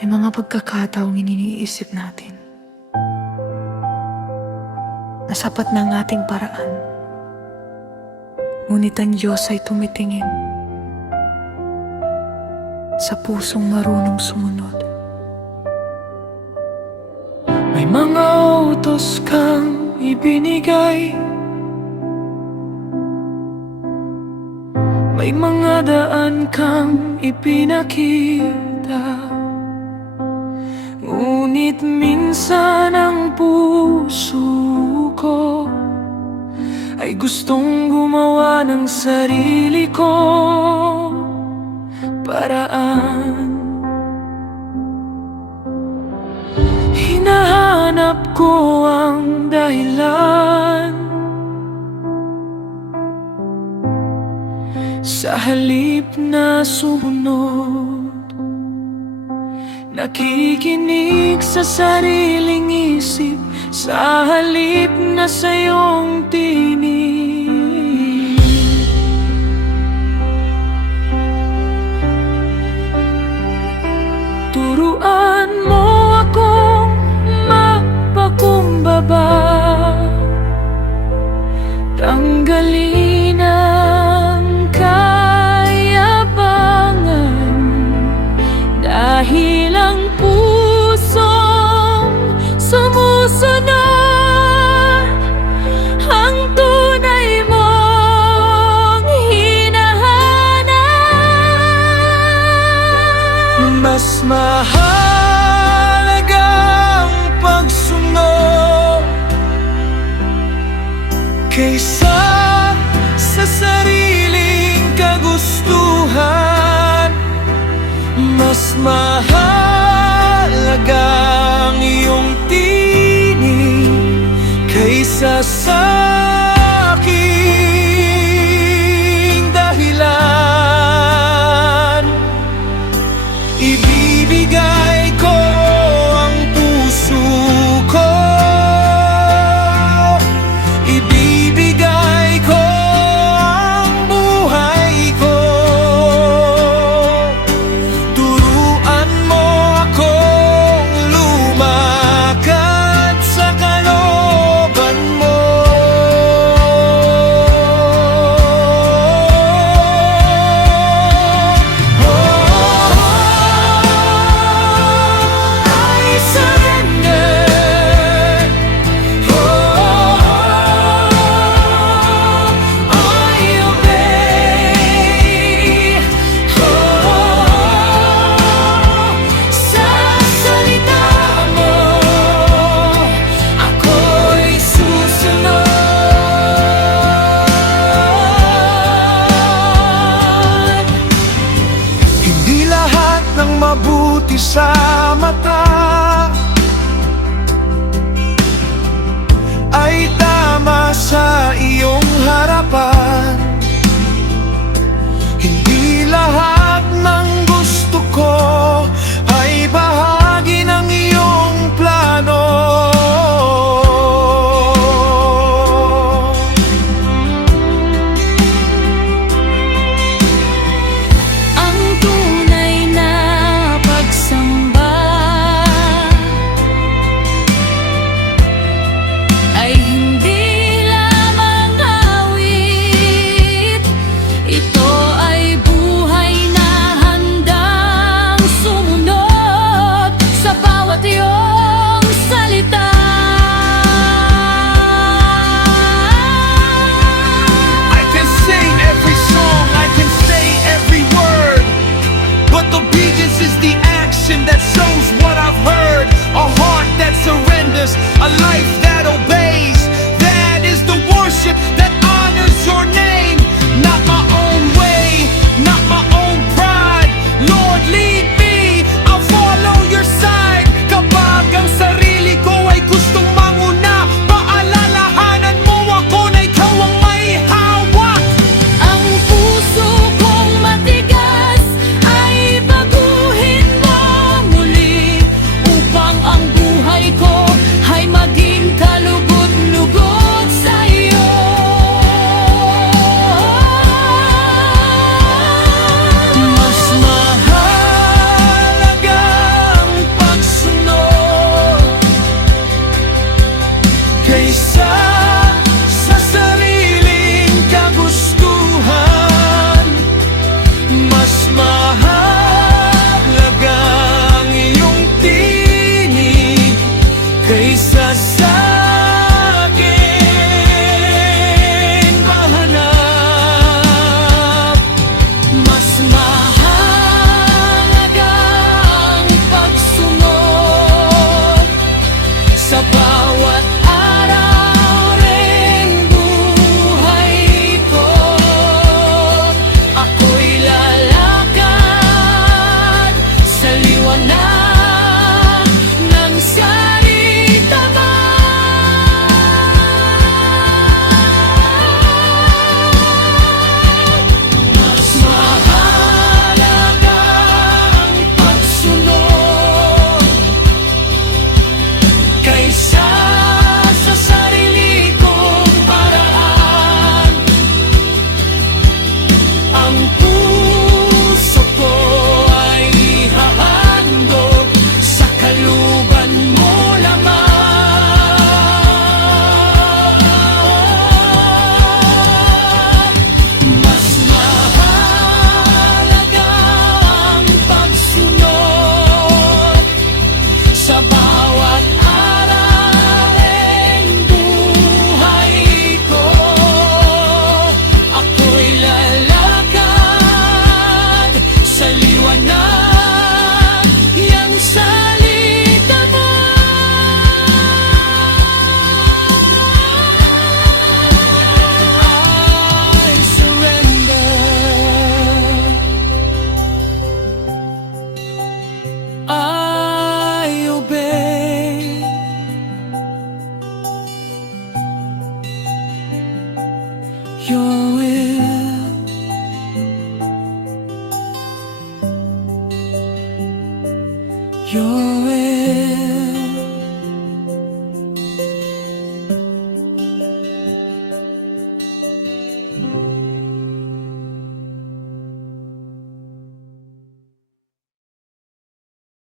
May mga pagkakataong iniisip natin na sapat na ang ating paraan, ngunit ang Diyos ay tumitingin sa pusong marunong sumunod. May mga utos kang ibinigay, may mga daan kang ipinakita, ngunit minsan ang puso ko ay gustong gumawa ng sarili kong paraan. Hinahanap ko ang dahilan, sa halip na sumunod, nakikinig sa sariling isip, sa halip na sa iyong tinig. Turuan mo akong magpakumbaba, tanggalin ang kayabangan, dahil ang pusong sumusunod ang tunay mong hinahanap. Mas mahalagang pagsunod kaysa sa sariling kagustuhan. Mas mahalagang iyong tinig kaysa sa aking dahilan. Ibibigay ko ang puso ko, ibibigay ko ang buhay ko. Turuan mo akong lumakad sa kalooban mo. Joel